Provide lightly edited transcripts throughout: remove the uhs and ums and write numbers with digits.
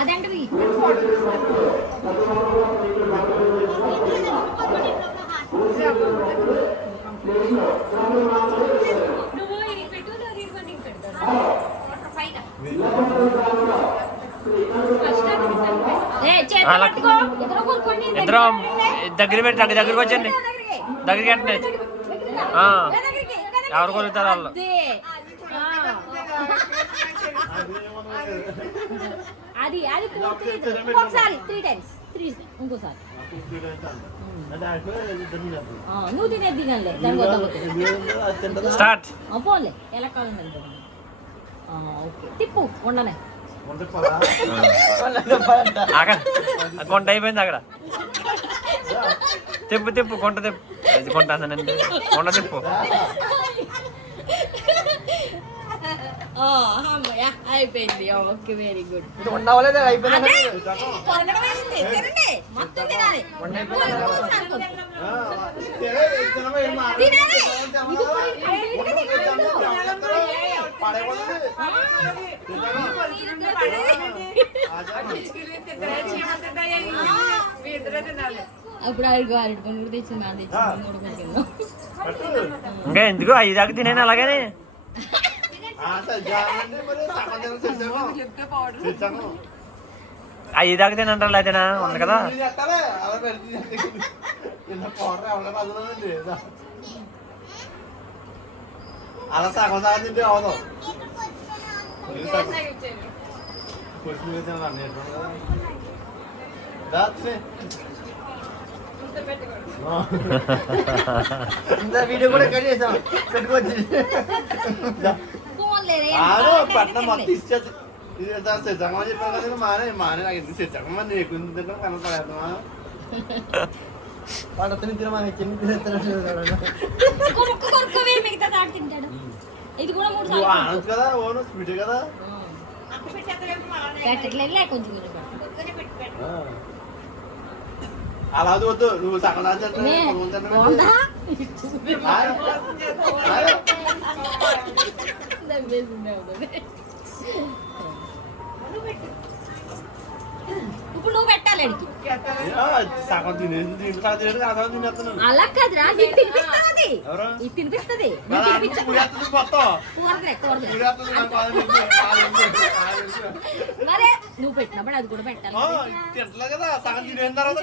అదంటే ఇద్దరు దగ్గర పెట్టి దగ్గరికి వచ్చండి దగ్గరికి అంటే ఎవరు కొలుగుతారు వాళ్ళు అది అది ఒకసారి 3 times ఇంకోసారి నువ్వు తినేది తినాలే దాని స్టార్ట్ పోలే ఎలా కావాలి ఓకే తిప్పు ఉండనే కొంట అయిపోయింది అక్కడ తిప్పు తిప్పు కొంట తిప్పు ఇది కొంట అందండి కొంట తిప్పు అయిపోయింది ఓకే వెరీ గుడ్ అప్పుడు అరటి పండు కూడా తెచ్చింది నా తెచ్చింది ఇంకా ఎందుకు 5 దాకా తినేను అలాగనే అవి దాకా తినంటారు అయితేనా ఉంది కదా అలా సగం సగం తింటే అవదు వీడియో కూడా కట్ చేసాం పెట్టుకోవచ్చు పట్నం మొత్తం ఇచ్చేది జగమ చెప్పాను కదా మానే మానే నాకు ఎందుకు జగమ నీకు తింటాం కనపడేద్దామా పడత నిద్ర మన అనొచ్చు కదా ఓను స్వీట్ కదా అలా వద్దు నువ్వు సగం ఇప్పుడు నువ్వు పెట్టాలి సగం తినేది అలా కాదురా నీకు తినిపిస్తుంది ఇది తినిపిస్తుంది మరే నువ్వు పెట్టినప్పుడు అది కూడా పెట్టాలి కదా సగం తినేసిన తర్వాత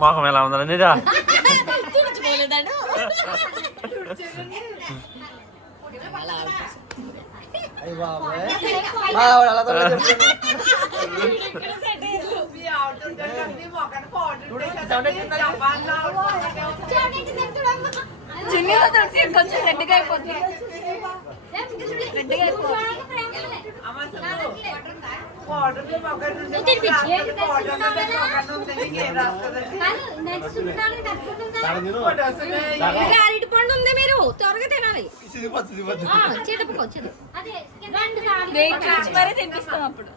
మొహం ఎలా ఉందా నిజా కొంచెం రెడ్డిగా అయిపోతుంది అరటి పండు ఉంది మీరు త్వరగా తినాలి మరీ తినిపిస్తాం అప్పుడు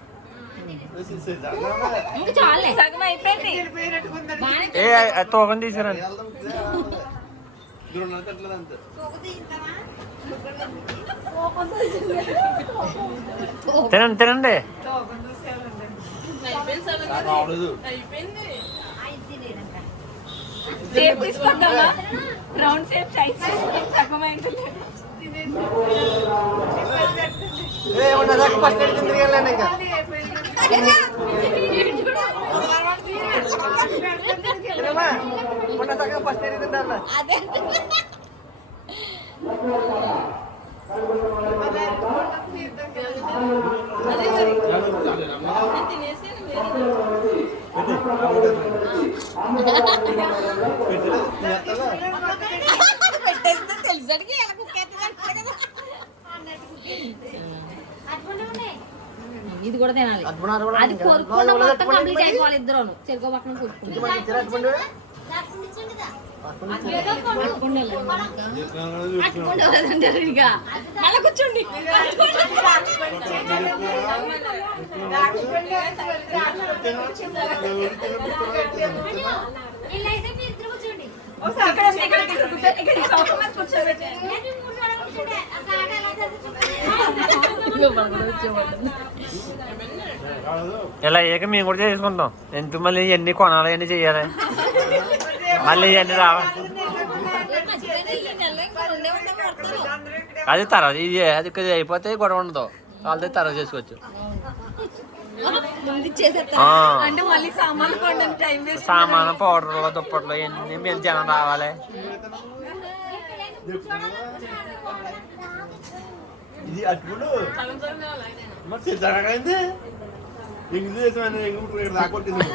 చాలే సగం అయిపోయింది తోకం తీసుకురండి తినండి తినండి రౌండ్ షేప్ సైజ్ సగం అయింది తెలుసడికి ఎలా కుక్ ఇది కూడా తినాలి అది కొరుక్కుండా మొత్తం కంప్లీట్ అయిపోవాలి ఇద్దరు చెరుకు పక్కన కొరుక్కుంటారు అంటారు ఇక అలా కూర్చోండి. ఇలా అయ్యాక మేము కూడా చేసుకుంటాం. ఎందుకు మళ్ళీ ఇవన్నీ కొనాలి, ఇవన్నీ చెయ్యాలి, మళ్ళీ ఇవన్నీ రావాలి. అది తర్వాత ఇది అది అయిపోతే గొడవ ఉండదు, వాళ్ళతో తర్వాత చేసుకోవచ్చు. సామాను పౌడర్లు దుప్పట్లు ఇవన్నీ మీరు జనం రావాలి. ఇది అట్టుకుడు జరగైంది ఇంగ్లీష్ రాకొట్టింది.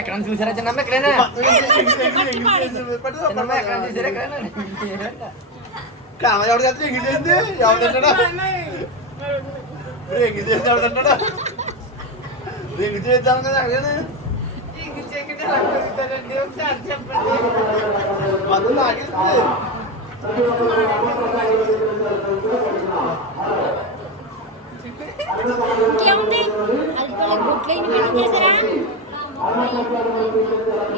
ఎక్కడ చూసారా చిన్నమ్మ? ఎక్కడైనా కామ ఎవరు చేస్తే ఇంగ్లీష్ చేస్తే ఎవరు తింటాడా? ఇంగ్లీష్ చేస్తే ఎవరు తింటాడా? ఇంగ్లీష్ చేద్దాం కదా అడిగాను. మందు లాగేస్తుంది. ఇంకేముంది గుట్లైన చేసారా?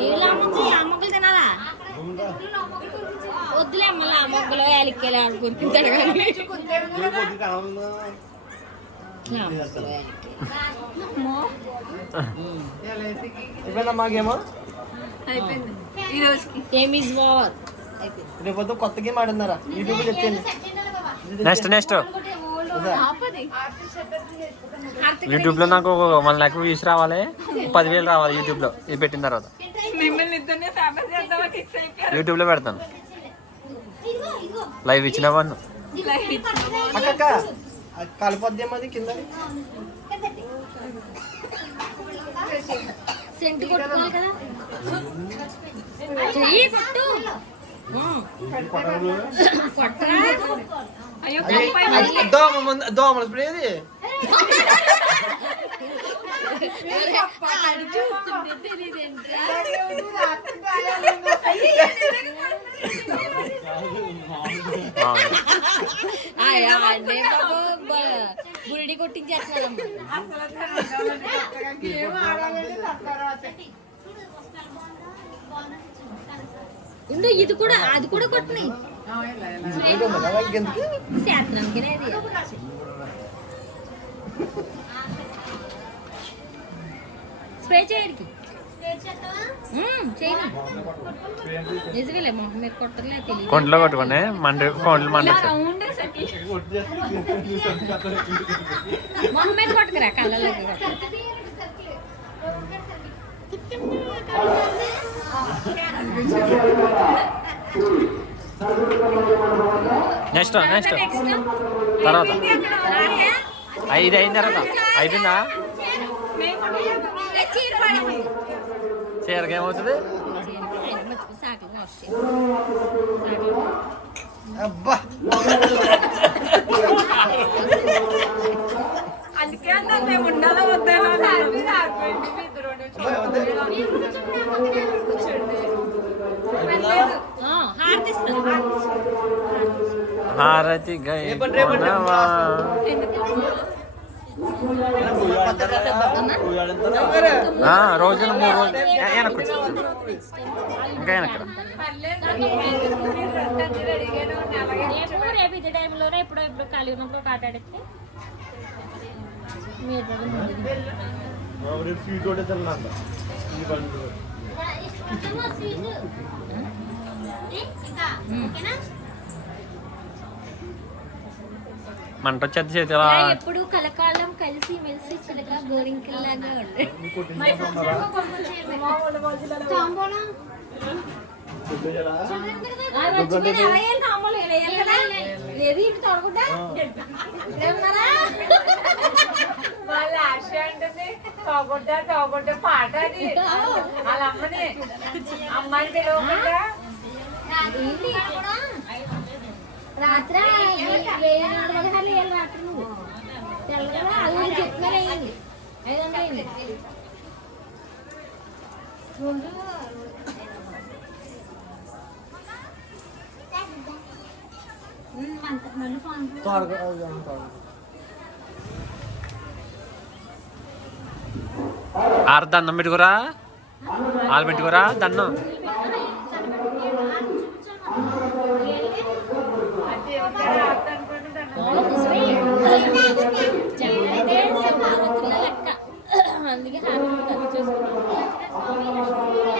ఇలా నుంచి ఆ మొక్కలు తినాలా? వద్దులే మళ్ళీ ఆ మొక్కలు యాలక్కాయలు ఆడుకుంటాడు కానీ మాకేమో అయిపోయింది ఈ రోజుకి. Game is over. రేపు కొత్త గేమ్ ఆడున్నారా? యూట్యూబ్ చెప్తాను. నెక్స్ట్ యూట్యూబ్ లో నాకు 1 లక్ష వ్యూస్ రావాలి, 10,000 రావాలి యూట్యూబ్ లో. ఇది పెట్టిన తర్వాత యూట్యూబ్ లో పెడతాను. లైవ్ ఇచ్చిన వన్ కలిపొద్దేమో అది కింద. సెంటు కొట్టుకోవాలి కదా. చెయ్యి పట్టు. దోమల స్ప్రే అది. బురిడి కొట్టించేస్తున్నారమ్మా. ఉండు ఇది కూడా అది కూడా కొట్టినాయి శాస్త్రానికి. స్ప్రే చేయడానికి చేయను నిజమేలే. మొహం మీద కొట్టలే తెలియదు. కొండలో కొట్టుకునే కొండలు మండ మొహం మీద కొట్టుకురా కళ్ళలో. నెక్స్ట్ తర్వాత 5 అయిన తర్వాత అయిపోయిందా? చీరకి ఏమవుతుంది? అబ్బా అందుకే మేము ఉండాలా వద్దా? హారతి గై రోజులు 3 రోజులు వెనక్కు ఇంకా వెనక్కడ. రేపు ఇదే టైంలోనే ఎప్పుడో ఖాళీ ఉన్నప్పుడు కాటాడితే మంట వచ్చేది చేతిలో. ఎప్పుడు కలకాలం కలిసి మెలిసి చిలక గోరింకల్లాగా ఉండే. వాళ్ళ ఆశ అంటుంది తోగొడ్డ పాట అది. వాళ్ళ అమ్మని అమ్మాయిని తెలియకుండా రాత్రి రాత్రి నువ్వు తెల్లగా అది చెప్తున్నాను. 500 అయింది. ఆరు దండం పెట్టుకోరా, ఆలు పెట్టుకోరా దండం. అది